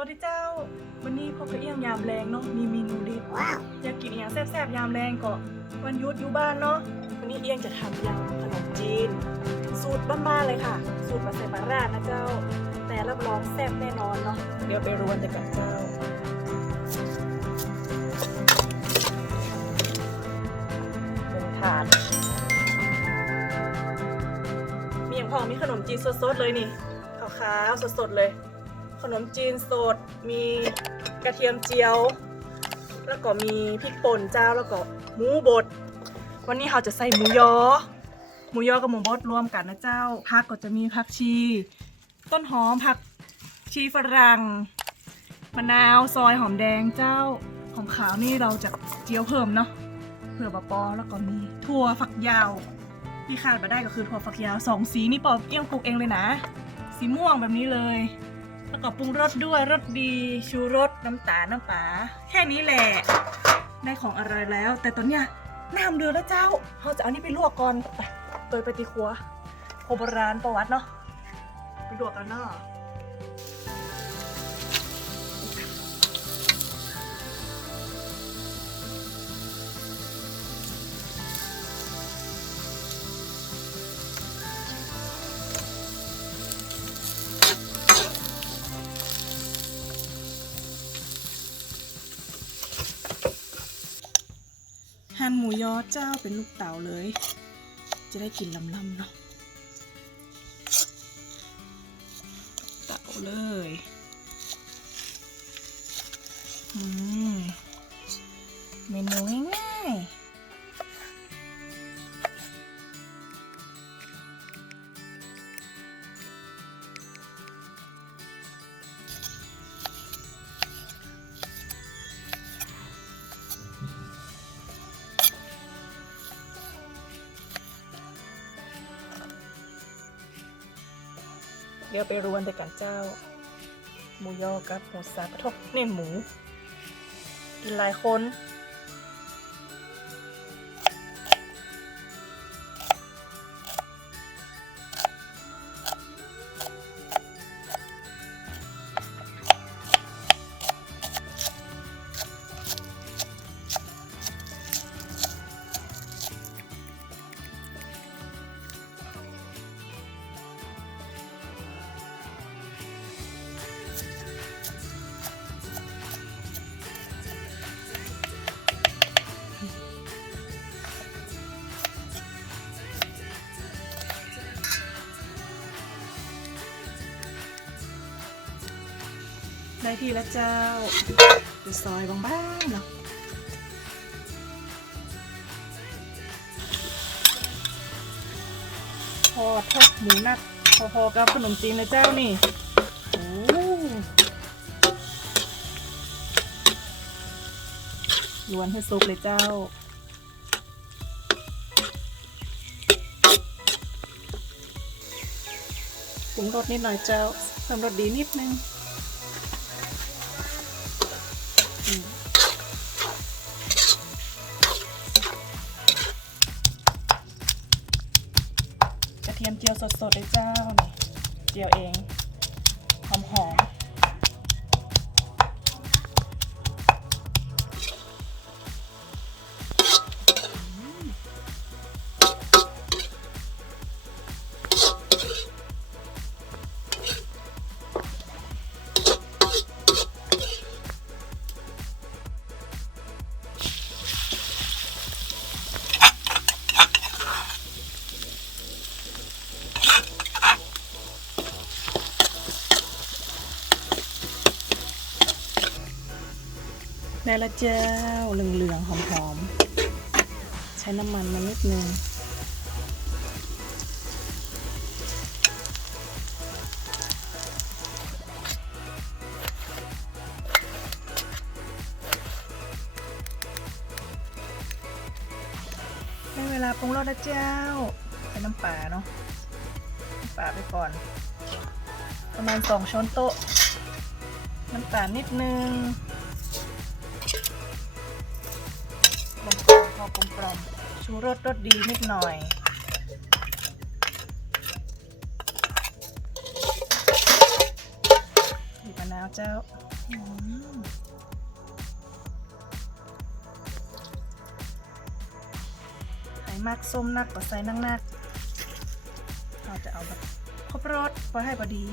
วัสดีเจ้า วันนี้พบกับเอี้ยงยามแรงเนาะ มีเมนูเด็ดอยากกินอหย่างแซ่บๆยามแรงก็วันหยุดอยู่บ้านเนาะ วันนี้เอี้ยงจะทำยำขนมจีน สูตรบ้านๆเลยค่ะ สูตรมาใส่ปลาร้านะเจ้า แต่รับรองแซ่บแน่นอนเนาะ เดี๋ยวไปรวนกันกับเจ้าเป็นถาดมีอย่างพองมีขนมจีนสดๆเลยนี่ขาวๆสดๆเลย ขนมจีนสด มีกระเทียมเจียว แล้วก็มีพริกป่นเจ้าแล้วก็หมูบด วันนี้เราจะใส่หมูยอ หมูยอกับหมูบดรวมกันนะเจ้าผักก็จะมีผักชี ต้นหอมผักชีฝรั่งมะนาวซอยหอมแดงเจ้าหอมขาวนี่เราจะเจียวเพิ่มเนาะเผื่อบะปอแล้วก็มีถั่วฝักยาวที่ขาดมาได้ก็คือถั่วฝักยาวสองสีนี่ปอบเอี้ยงปลูกเองเลยนะ สีม่วงแบบนี้เลย แล้วก็ปรุงรสด้วยรสดีชูรสน้ำตาลน้ำปลาแค่นี้แหละได้ของอร่อยแล้ว แต่ตอนเนี้ยน้ำเดือดแล้วเจ้าเราจะเอานี่ไปลวกก่อนไปเปิดปฏิครัวโคโบราณประวัติเนาะไปลวกกันเนาะ ยอเจ้าเป็นลูกเต๋าเลย จะได้กินลำๆเนาะเต๋าเลยอืมเมนูง่าย ดี๋ยวไปรวนไปกันเจ้า หมูยอกับหมูสามกระทบเน้นหมูกินหลายคน ที่แล้วเจ้าจะซอยบางๆเนาะทอทอดหมูนัดพอๆกับขนมจีนนะเจ้านี่โอ้ล้วนให้ซุปเลยเจ้าปรุงรสนิดหน่อยเจ้าเพิ่มรสดีนิดนึง ได้ละเจ้าเหลืองๆหอมๆ ใช้น้ำมันมานิดนึงได้เวลาปรุงรสแล้วเจ้าใช้น้ำปลาเนาะน้ำปลาไปก่อน ประมาณสองช้อนโต๊ะ น้ำตาลนิดนึง ลมกล่อมพอกลมกล่อมชูรสรสดีนิดหน่อย บีบมะนาวเจ้าอืมไข่มากส้มนักก็ใส่นักนักเราจะเอาแบบครบรสพอให้พอดี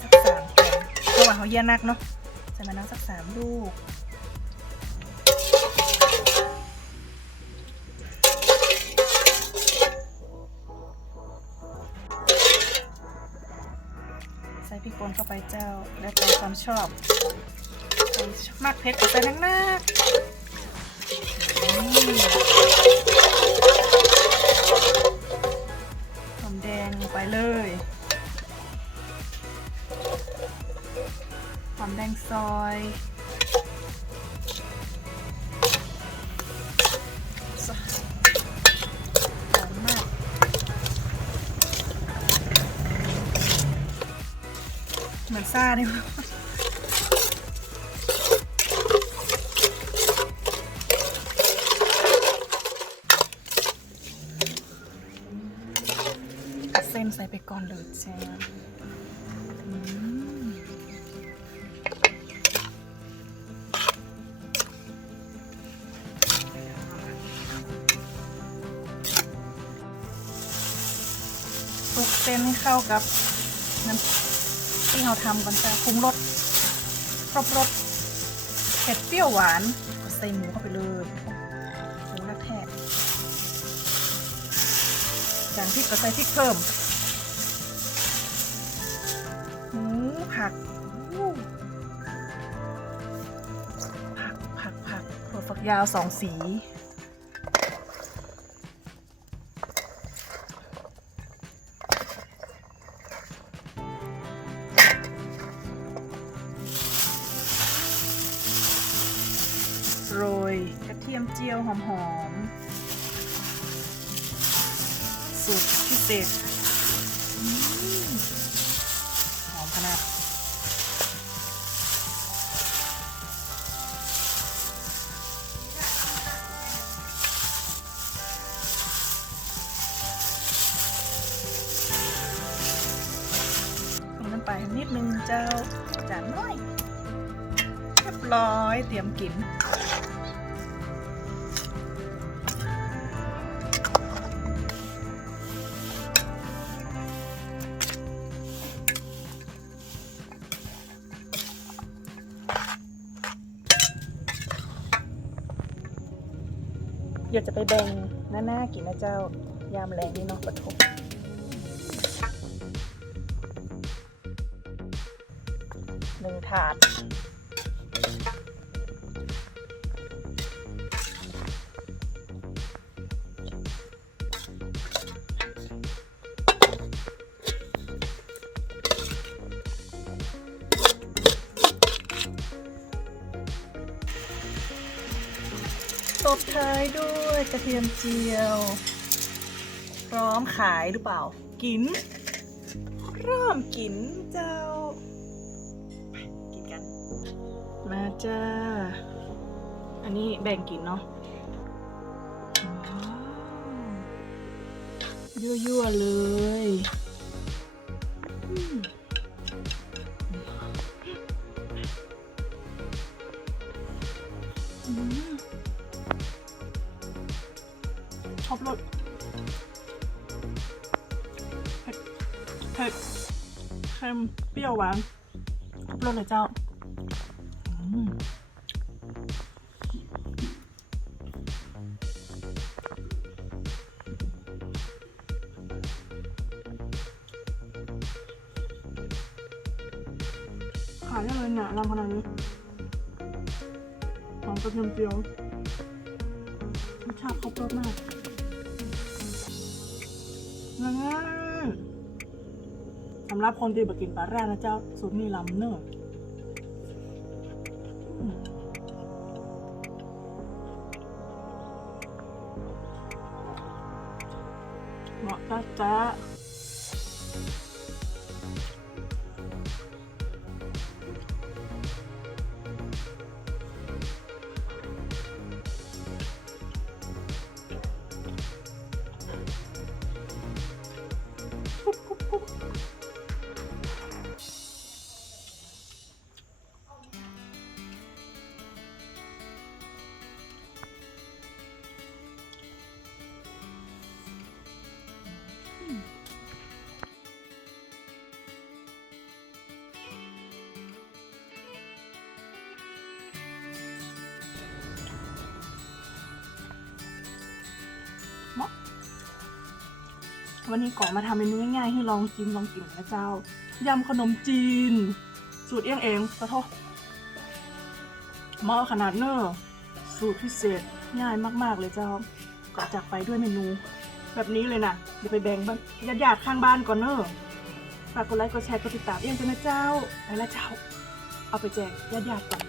สักสามแกนเพราะว่าเขาเยี่ยนักเนาะใส่มะนาวสักสามลูก พริกป่นเข้าไปเจ้า แล้วแต่ความชอบใส่มากเผ็ดก็ใส่นักนักหอมแดงลงไปเลยหอมแดงซอยห เหมือนซ่าดิเส้นใส่ไปก่อนเลยจ้าอืมคลุกเส้นให้เข้ากับน้ำ ที่เราทำก่อนจะปรุงรสครบรสเผ็ดเปรี้ยวหวานก็ใส่หมูเข้าไปเลยหมูรักแท้อย่างพริกก็ใส่พริกเพิ่มหมูผักผักผักผักถั่วฝักยาวสองสี สูตรพิเศษหอมขนาดมีน้ำปลานิดนึงเจ้าจานน้อย เรียบร้อยเตรียมกิน อยากจะไปแบ่งหน้าหน้ากินนะเจ้ายามแรงนี่เนาะปะทบหนึ่งถาดตบท้ายด้วย กระเทียมเจียว พร้อมขายหรือเปล่า กิน เริ่มกินเจ้า กินกัน มาจ้า อันนี้แบ่งกินเนาะยั่วๆเลย ชอบรสเผ็ดเผ็ดเค็มเปรี้ยวหวานครบรสเลยเจ้าขายได้เลยเนี่ยรำขนาดนี้หอมกระเทียมเจียวรสชาติครบรสมาก ง่ายสำหรับคนที่บกินปลาแร่นะเจ้าสูตรนี้ลำเนอะเหมาะจ้าจ้า วันนี้ก่อมาทำเมนูง่ายๆให้ลองกินลองกินนะเจ้ายำขนมจีน สูตรเอี้ยงเองขอโทษหม้อขนาดเนอร์สูตรพิเศษง่ายมากๆเลยเจ้าก็จากไปด้วยเมนู แบบนี้เลยนะเดี๋ยวไปแบ่งบ้านญาติๆข้างบ้านก่อนเนอะฝากกดไลค์กดแชร์กดติดตามเอี้ยงกันนะเจ้าไปละเจ้า เอาไปแจกญาติๆก่อน